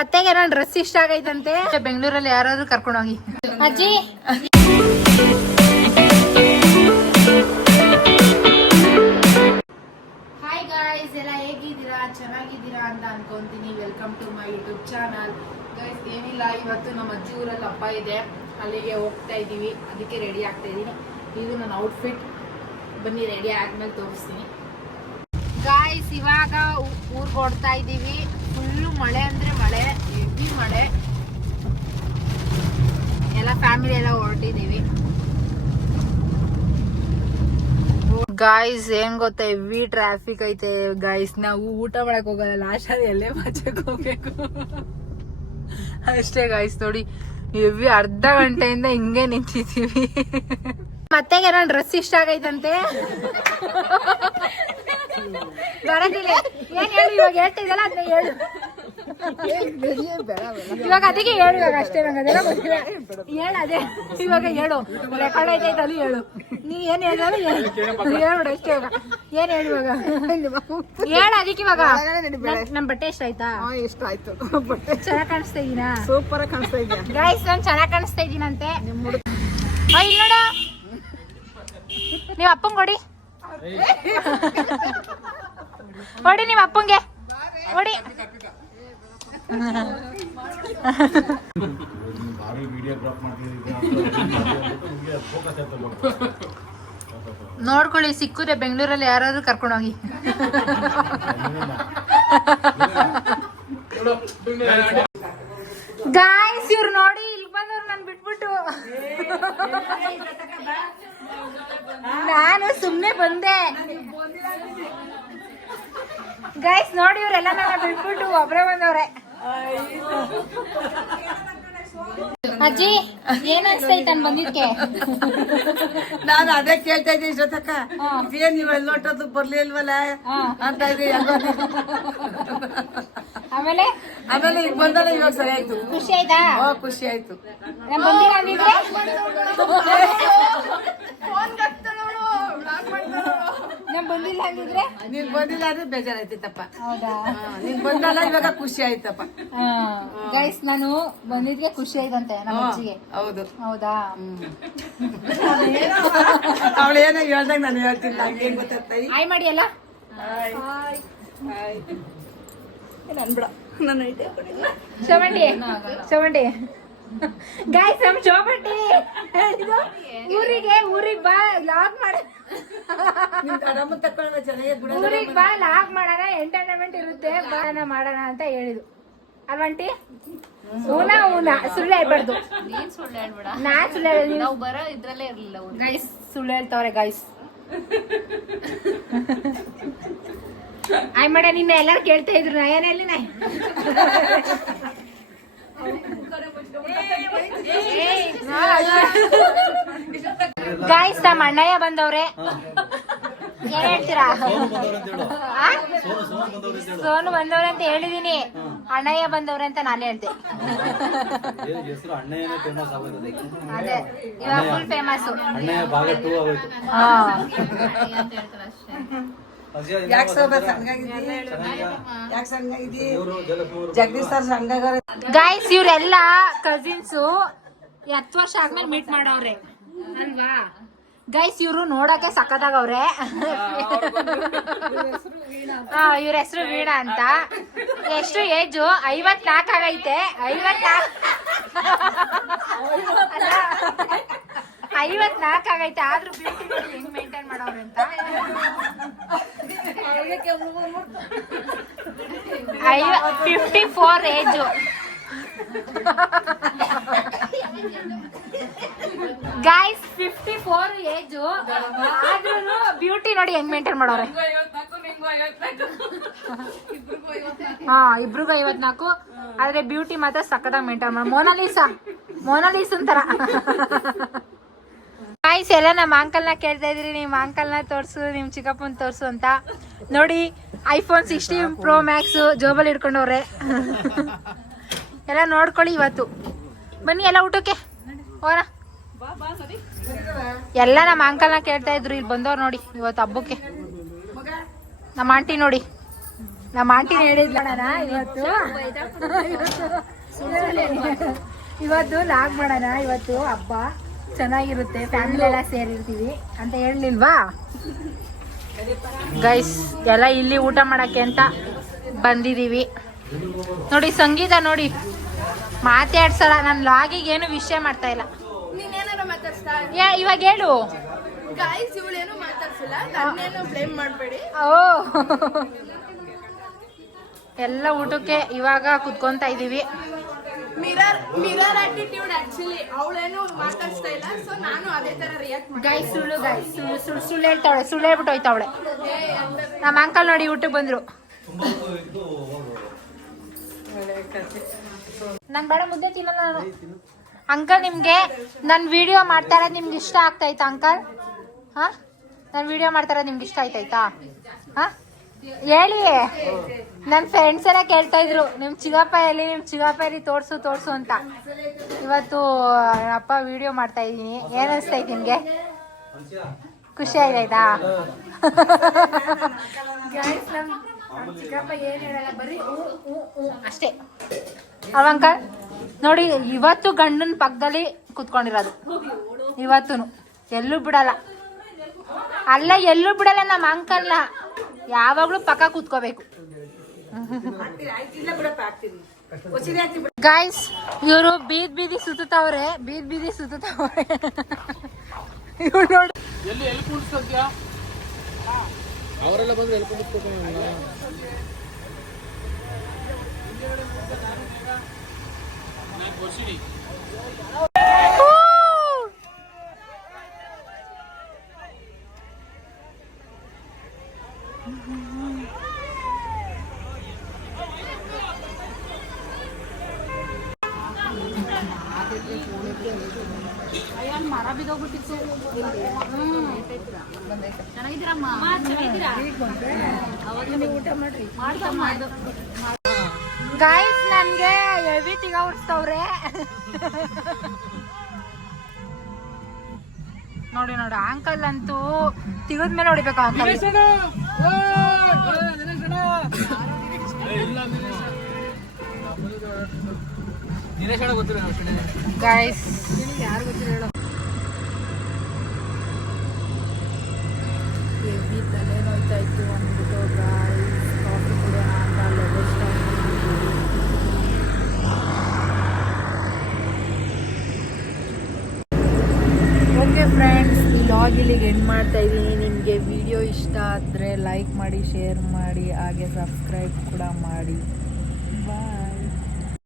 ಅತ್ತೆಗೆ ನಾನು ಡ್ರೆಸ್ ಇಷ್ಟ ಆಗೈತಂತೆ. ಬೆಂಗಳೂರಲ್ಲಿ ಯಾರಾದ್ರೂ ಕರ್ಕೊಂಡು ಹೋಗಿ. ಅಜ್ಜಿ ಹಾಯ್ ಗಾಯ್ಸ್, ಎಲ್ಲ ಹೇಗಿದ್ದೀರಾ? ಚೆನ್ನಾಗಿದ್ದೀರಾ ಅಂತ ಅನ್ಕೊಂತೀನಿ. Welcome to my YouTube channel. Guys ಏನಿಲ್ಲ, ಇವತ್ತು ನಮ್ಮ ಅಜ್ಜಿ ಊರಲ್ಲಿ ಹಬ್ಬ ಇದೆ, ಅಲ್ಲಿಗೆ ಹೋಗ್ತಾ ಇದ್ದೀವಿ. ಅದಕ್ಕೆ ರೆಡಿ ಆಗ್ತಾ ಇದ್ದೀನಿ. ಇದು ನನ್ನ ಔಟ್ಫಿಟ್. ಬನ್ನಿ ರೆಡಿ ಆದ್ಮೇಲೆ ತೋರಿಸ್ತೀನಿ. ಗಾಯ್ಸ್ ಇವಾಗ ಊರ್ಗೆ ಹೊಡ್ತಾ ಇದ್ದೀವಿ. ಫುಲ್ಲು ಮಳೆ ಅಂದ್ರೆ ಮಳೆ, ಹೆವಿ ಮಳೆ. ಎಲ್ಲ ಫ್ಯಾಮಿಲಿ ಎಲ್ಲ ಹೊರಟಿದ್ದೀವಿ. ಗಾಯ್ಸ್ ಏನ್ ಗೊತ್ತಾ, ಹೆವಿ ಟ್ರಾಫಿಕ್ ಐತೆ ಗಾಯ್ಸ್. ನಾವು ಊಟ ಮಾಡಕ್ ಹೋಗಲ್ಲ, ಲಾಸ್ಟ್ ಅಲ್ಲಿ ಎಲ್ಲೇ ಮಜಕ್ಕೆ ಹೋಗ್ಬೇಕು ಅಷ್ಟೇ ಗಾಯ್ಸ್. ನೋಡಿ ಹೆವಿ ಅರ್ಧ ಗಂಟೆಯಿಂದ ಹಿಂಗೆ ನಿಂತಿದ್ದೀವಿ. ಮತ್ತೆಗೆ ನಾನು ಡ್ರೆಸ್ ಇಷ್ಟ ಆಗೈತಂತೆ. ಬರೋದಿಲ್ಲ ಏನ್ ಹೇಳಿ, ಇವಾಗ ಹೇಳ್ತಿದ್ದಲ್ಲ ಅದನ್ನ ಹೇಳು. ಇವಾಗ ಅದಕ್ಕೆ ಹೇಳು, ಇವಾಗ ಅಷ್ಟೇ. ನಂಗೆ ಅದೆಲ್ಲ ಗೊತ್ತಿಲ್ಲ. ಹೇಳು ಅದೇ ಇವಾಗ ಹೇಳು. ರೆಕಾರ್ಡ್ ಐತೈತೆ ಅಲ್ಲಿ ಹೇಳು. ನೀ ಏನ್ ಹೇಳಿದ್ರೆ ಹೇಳ್ಬಿಡು ಅಷ್ಟೇ. ಇವಾಗ ಏನ್ ಹೇಳಿ, ಇವಾಗ ಹೇಳು. ಅದಕ್ಕೆ ಇವಾಗ ನಮ್ ಬಟ್ಟೆ ಇಷ್ಟ ಆಯ್ತಾ? ಇಷ್ಟ ಆಯ್ತು. ಚೆನ್ನಾಗ್ ಕಾಣಿಸ್ತಾ ಇದೀನಾ? ಸೂಪರ್ ಆಗಿ ಕಾಣಿಸ್ತಾ ಇದೆಯಾ ಗೈಸ್? ನಾನ್ ಚೆನ್ನಾಗ್ ಕಾಣಿಸ್ತಾ ಇದೀನಂತೆ. ಇಲ್ಲಿ ನೋಡ, ನೀವ್ ಅಪ್ಪಂಗ್ ಕೊಡಿ, ಹೊಡಿ ನೀವ್ ಅಪ್ಪಂಗೆ ಹೊಡಿ. ನೋಡ್ಕೊಳ್ಳಿ, ಸಿಕ್ಕುದ್ರೆ ಬೆಂಗಳೂರಲ್ಲಿ ಯಾರಾದ್ರೂ ಕರ್ಕೊಂಡು ಹೋಗಿ. ಗಾಯ್ಸ್ ಇವ್ರು ನೋಡಿ, ಇಲ್ಲಿ ಬಂದವ್ರು ನನ್ ಬಿಟ್ಬಿಟ್ಟು. ನಾನು ಸುಮ್ನೆ ಬಂದೆ ಗೈಸ್. ನೋಡಿ ಇವ್ರೆಲ್ಲ ನನ್ನ ಬಿಟ್ಬಿಟ್ಟು ಒಬ್ರೇ ಬಂದವ್ರೆ. ಅಜ್ಜಿ ಏನ್ ಅನ್ಸ್ತೈತೆ ನಾನು ಬಂದಿದ್ಕೆ? ನಾನು ಅದೇ ಕೇಳ್ತಾ ಇದ್ದೀನಿ ಇಷ್ಟೊತ್ತಕ್ಕ. ಏನ್ ನೀವು ಎಲ್ಲಿ ಹೊಟ್ಟದ್ದು ಬರ್ಲಿಲ್ವಲ್ಲ ಅಂತ ಇದ್ದೀನಿ. ಆಮೇಲೆ ಈಗ ಬಂದಲ್ಲ, ಇವಾಗ ಸರಿ ಆಯ್ತು. ಖುಷಿ ಆಯ್ತಾ? ಖುಷಿ ಆಯ್ತು. ನಾನು ಬಂದಿಲ್ಲ ಅಂದಿದ್ರೆ ನಾನು ಬಂದಿಲ್ಲ ಅಂದಿದ್ರೆ ನೀನ್ ಬಂದಿಲ್ಲ ಅಂದ್ರೆ ಬೇಜಾರಾಯ್ತಪ್ಪ. ಹೌದಾ? ನೀನ್ ಬಂದಲ್ಲ, ಇವಾಗ ಖುಷಿ ಆಯ್ತಪ್ಪ. ಗೈಸ್ ನಾನು ಬಂದಿದ್ಗೆ ಖುಷಿ ಆಯ್ತಂತೆ ನಮ್ಮ ಅಜ್ಜಿಗೆ. ಹೌದು. ಹೌದಾ? ಅವಳೇನೋ ಹೇಳ್ದಾಗ ನಾನು ಹೇಳ್ತೀನಿ. ನಂಗೆ ಏನ್ ಗೊತ್ತಾಗ್ತೈ. ಆಯ್ ಮಾಡಿ ಎಲ್ಲ ನನ್ಬಿಡ ನನ್ನ ಶೋಭಂಡಿ ಶೋಭಂಡಿ ಗಾಯ್ಸ್ ನಮ್ ಶೋಭಂಡಿ ಊರಿಗೆ ಬಾ ಲಾಗ್ ಮಾಡ. ಊರಿಗೆ ಬಾ ಲಾಗ್ ಮಾಡೋಣ, ಎಂಟರ್ಟೈನ್ಮೆಂಟ್ ಇರುತ್ತೆ, ಬಾನ ಮಾಡೋಣ ಅಂತ ಹೇಳಿದ್ರು ಅಲ್ವಂಟಿ. ಊನಾ ಸುಳ್ಳು ಹೇಳ್ಬಾರ್ದು. ನಾನ್ ಸುಳ್ಳು ಹೇಳಿ ಬರೋ ಇದ್ರಲ್ಲೇ ಇರ್ಲಿಲ್ಲ ಗೈಸ್. ಸುಳ್ಳು ಹೇಳ್ತಾವ್ರೆ ಗೈಸ್. ಆಯ್ ಮಾಡ, ನಿನ್ನ ಎಲ್ಲಾರು ಕೇಳ್ತಾ ಇದ್ರು. ನಾ ಏನ್ ಹೇಳಿ ಗಾಯ್ಸ್, ನಮ್ಮ ಅಣ್ಣಯ್ಯ ಬಂದವ್ರೆ. ಏನ್ ಹೇಳ್ತೀರಾ? ಸೋನು ಬಂದವ್ರೆ ಅಂತ ಹೇಳಿದೀನಿ, ಅಣ್ಣಯ್ಯ ಬಂದವ್ರೆ ಅಂತ ನಾನು ಹೇಳ್ದೆ. ಅದೇ ಇವಾಗ ಫುಲ್ ಫೇಮಸ್. ಗಾಯ್ಸ್ ಇವ್ರೆಲ್ಲ ಕಸಿನ್ಸು 10 ವರ್ಷ ಆದ್ಮೇಲೆ ಮೀಟ್ ಮಾಡವ್ರೆ ಅಲ್ವಾ ಗೈಸ್? ಇವ್ರು ನೋಡಕ್ಕೆ ಸಖತ್ತಾಗವ್ರೆ. ಇವ್ರ ಹೆಸರು ವೀಣಾ ಅಂತ. ಎಷ್ಟು ಏಜು? 54 ಆಗೈತೆ. 54 ಆಗೈತೆ. ಆದ್ರೂ ಬ್ಯೂಟಿ ನೋಡಿ ಹೆಂಗ್ ಮೇಂಟೈನ್ ಮಾಡವ್ರೆ ಅಂತ. 54 ಏಜು. ಗಾಯ್ಸ್ 54 ಏಜು, ಆದ್ರೂ ಬ್ಯೂಟಿ ನೋಡಿ ಹೆಂಗ್ ಮೇಂಟೈನ್ ಮಾಡವ್ರೆ. ಇಬ್ರಿಗೂ 54, ಆದ್ರೆ ಬ್ಯೂಟಿ ಮಾತ್ರ ಸಕ್ಕತ್ತಾಗಿ ಮೇಂಟೈನ್ ಮಾಡ. ಮೋನಾಲಿಸ್ ಅಂತಾರ. ಗಾಯ್ಸ್ ಎಲ್ಲ ನಮ್ಮ ಅಂಕಲ್ನ ಕೇಳ್ತಾ ಇದ್ರಿ, ನಿಮ್ ಅಂಕಲ್ನ ತೋರ್ಸು, ನಿಮ್ ಚಿಕ್ಕಪ್ಪನ್ ತೋರ್ಸು ಅಂತ. ನೋಡಿ iPhone 16 Pro Max ಜೋಬಲ್ಲಿ ಇಟ್ಕೊಂಡವ್ರೆ. ಎಲ್ಲ ನೋಡ್ಕೊಳ್ಳಿ ಇವತ್ತು. ಬನ್ನಿ ಎಲ್ಲ ಊಟಕ್ಕೆ ಹೋಗೋಣ. ಎಲ್ಲ ನಮ್ಮ ಅಂಕಲ್ನ ಕೇಳ್ತಾ ಇದ್ರು, ಇಲ್ಲಿ ಬಂದವ್ರು ನೋಡಿ ಇವತ್ತು ಹಬ್ಬಕ್ಕೆ. ನಮ್ಮ ಆಂಟಿ ನೋಡಿ ನಮ್ಮ ಆಂಟಿನ ಹೇಳಿದ್ಲಣ್ಣ ಇವತ್ತು ಇವತ್ತು ಲಾಗ್ ಮಾಡೋಣ, ಇವತ್ತು ಹಬ್ಬ ಚೆನ್ನಾಗಿರುತ್ತೆ, ಫ್ಯಾಮಿಲಿ ಎಲ್ಲ ಸೇರಿರ್ತೀವಿ ಅಂತ ಹೇಳಲಿಲ್ವಾ ಗೈಸ್? ಎಲ್ಲ ಇಲ್ಲಿ ಊಟ ಮಾಡಕ್ಕೆ ಅಂತ ಬಂದಿದ್ದೀವಿ. ನೋಡಿ ಸಂಗೀತ ನೋಡಿ ಮಾತಾಡ್ಸಲ್ಲ, ನನ್ನ ಲಾಗಿಗೆ ಏನು ವಿಷಯ ಮಾಡ್ತಾ ಇಲ್ಲ. ನೀನೇನಾರ ಮಾತಾಡ್ಸ್ತಾ ಇವಾಗ ಹೇಳು ಗಾಯ್ಸ್, ಇವಳೇನು ಮಾತಾಡ್ಸಿಲ್ಲ, ನನ್ನೇನು ಬ್ಲೇಮ್ ಮಾಡಬೇಡಿ. ಓ ಎಲ್ಲ ಊಟಕ್ಕೆ ಇವಾಗ ಕುತ್ಕೊಂತ ಇದೀವಿ. ಮಿರರ್ ಆಟಿಟ್ಯೂಡ್ ಆಕ್ಚುಲಿ, ಅವಳೇನು ಮಾತಾಡ್ಸ್ತಾ ಇಲ್ಲ, ಸೊ ನಾನು ಅದೇ ತರ ರಿಯಾಕ್ಟ್ ಗೈಸ್ ಸುಳ್ಳು ಹೇಳ್ತಾವಳೆ, ಸುಳ್ಳು ಹೇಳ್ಬಿಟ್ಟು ಹೋಯ್ತಾವಳೆ. ನಮ್ಮ ಅಂಕಲ್ ನೋಡಿ ಊಟಕ್ಕೆ ಬಂದ್ರು. ನನ್ ಬೇಡ ಮುದ್ದೆ ತಿನ್ನಲ್ಲ ನಾನು. ಅಂಕಲ್ ನಿಮ್ಗೆ ನನ್ ವಿಡಿಯೋ ಮಾಡ್ತಾ ಇರೋದು ನಿಮ್ಗೆ ಇಷ್ಟ ಆಗ್ತೈತಾ ಅಂಕಲ್? ಹಾ, ನನ್ ವಿಡಿಯೋ ಮಾಡ್ತಾ ಇರೋದು ನಿಮ್ಗೆ ಇಷ್ಟ ಆಯ್ತಾಯ್ತಾ? ಹಾ ಹೇಳಿ. ನನ್ನ ಫ್ರೆಂಡ್ಸ್ ಎಲ್ಲ ಕೇಳ್ತಾ ಇದ್ರು ನಿಮ್ ಚಿಗಪ್ಪ ತೋರ್ಸು ಅಂತ. ಇವತ್ತು ಅಪ್ಪ ವಿಡಿಯೋ ಮಾಡ್ತಾ ಇದೀನಿ. ಏನ್ ಅನ್ಸ್ತೈತಿ ನಿಮ್ಗೆ? ಖುಷಿ ಆಯ್ತಾ? ಚಿಕ್ಕಪ್ಪ ಏನ್ ಹೇಳಲ್ಲ, ಬರೀ ಅಷ್ಟೇ ಅಲ್ವಾ ಅಂಕಲ್? ನೋಡಿ ಇವತ್ತು ಗಂಡನ ಪಕ್ಕದಲ್ಲಿ ಕುತ್ಕೊಂಡಿರೋದು, ಇವತ್ತು ಎಲ್ಲೂ ಬಿಡಲ್ಲ. ಅಲ್ಲ ಎಲ್ಲೂ ಬಿಡಲ್ಲ ನಮ್ಮ ಅಂಕಲ್ನ, ಯಾವಾಗ್ಲೂ ಪಕ್ಕ ಕೂತ್ಕೋಬೇಕು. ಗೈಸ್ ಇವರು ಬೀದಿ ಸುತ್ತವ್ರೆ, ಬೀದಿ ಸುತ್ತವ್ರೆ. ಇವ್ರು ನೋಡಿ ಅವರೆಲ್ಲ ಬಂದ್ರೆ ಎಲ್ಲಿ ಕುಂದಿಸ್ಬೇಕು? ಮರ ಬಿದ್ದೋಗ್ಬಿಟ್ಟಿತ್ತು. ಚೆನ್ನಾಗಿದ್ದೀರಮ್ಮ, ಊಟ ಮಾಡ್ರಿ. ಗಾಯ್ಸ್ ನನ್ಗೆ ಹೆವಿ ತಿಗ ಉಡ್ಸ್ತವ್ರೆ. ನೋಡಿ ಅಂಕಲ್ ಅಂತೂ ತಿಗದ್ಮೇಲೆ ಹೊಡಿಬೇಕು ಅಂಕಲ್. ಗೈಸ್ ಯಾರು ಗೊತ್ತಿಲ್ಲ ಹೇಳೋ. ಹೆವಿ ತಲೆ ನೋಯ್ತಾ ಇತ್ತು ಅಂದ್ಬಿಟ್ಟು ಗೈಸ್ ಕಾಫಿ ಕೊಡೋಣ ಅಂತ ಲೆವೆಲ್ ಸ್ಟಾರ್ಟ್ ಮಾಡಿದ್ವಿ. ಓಕೆ ಫ್ರೆಂಡ್ಸ್, ಈ ಲಾಗ್ ಇಲ್ಲಿಗೆ ಎಂಡ್ ಮಾಡ್ತಾ ಇದ್ದೀನಿ. ನಿಮಗೆ ವಿಡಿಯೋ ಇಷ್ಟ ಆದರೆ ಲೈಕ್ ಮಾಡಿ, ಶೇರ್ ಮಾಡಿ, ಹಾಗೆ ಸಬ್ಸ್ಕ್ರೈಬ್ ಕೂಡ ಮಾಡಿ. ಬಾಯ್.